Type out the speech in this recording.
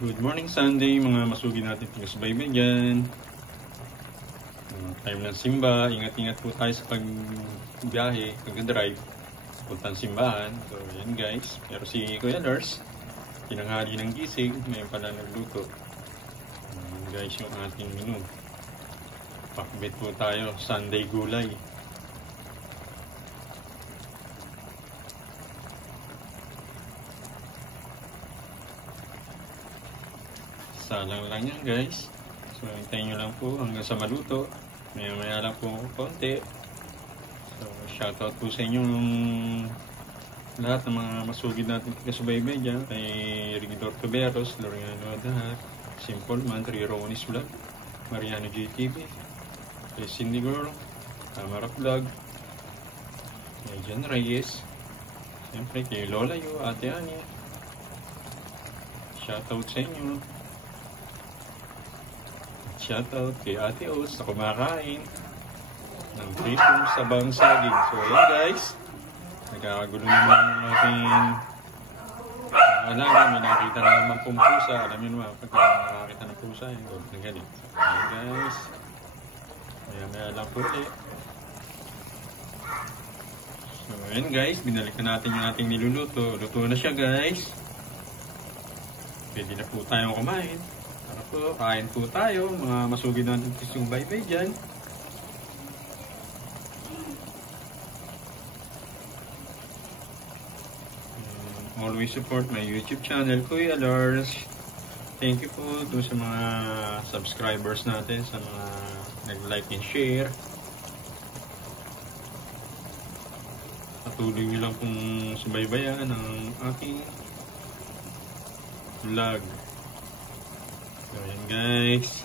Good morning Sunday mga masugi natin taga-subaybay dyan. Time ng simba, ingat-ingat po tayo sa pagbiyahe, pag-drive, puntang simbahan. So yan guys, pero si Kuya Lars, tinanghali ng gising, ngayon pala nagluto. Guys yung ating menu. Pakbet po tayo, Sunday gulay. Salang lang yan guys. So hintayin nyo lang po hanggang sa maluto. Maya lang po konti. So shoutout po sa inyong lahat ng mga masugid natin taga-subaybay dyan. Kay Rigidor Tuberos, Loriano Adahar, Simple Man, Ronis Vlog, Mariano GTV, kay Cindy Girl, Tamara Vlog, kay Jan Reyes, siyempre kay Lola Yu, Ate Anya. Shoutout sa inyo. Shoutout kay Ate Oz na kumakain ng pritong sabang saging. So ayan guys, nagkakagulo naman yung ating alaga. May nakita na naman pong pusa. Alam nyo naman, pagka nakakita ng pusa, yung gold na galit. So ayan guys, maya lang po ulit. So ayan guys, binalikan natin yung ating niluluto. Luto na siya guys. Pwede na po tayong kumain. So, kain po tayo, mga masugid natin taga-subaybay dyan. Always support my YouTube channel, Kuya Lars. Thank you po doon sa mga subscribers natin, sa mga nag-like and share. Patuloy nyo lang pong subaybayan ang aking vlog. So, yan guys.